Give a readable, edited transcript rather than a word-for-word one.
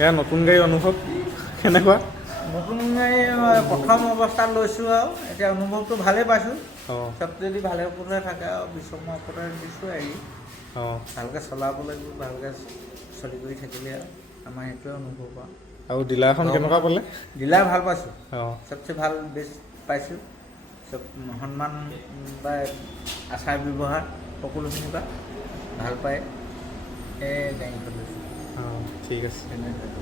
এয়া নতুন গাড়ী অনুভৱ কেনেকুৱা? নতুন গাড়ী প্ৰথম অৱস্থাত লৈছোঁ আৰু এতিয়া অনুভৱটো ভালেই পাইছোঁ। অঁ চব যদি ভালে কুশলে থাকে আৰু বিশ্বকৰ্মা ওপৰতে দিছোঁ আহি অঁ ভালকৈ চলাব লাগিব, ভালকৈ চলি কৰি থাকিলে আৰু আমাৰ সেইটোৱে অনুভৱ আৰু ডিলাৰখন কেনেকুৱা পালে? ডিলাৰ ভাল পাইছোঁ, অঁ চবচে ভাল বেষ্ট পাইছোঁ। চব সন্মান বা আচাৰ ব্যৱহাৰ সকলোখিনিৰ পৰা ভাল পায় এই গাড়ীখন লৈছোঁ। অঁ ঠিক আছে। ধন্যবাদ।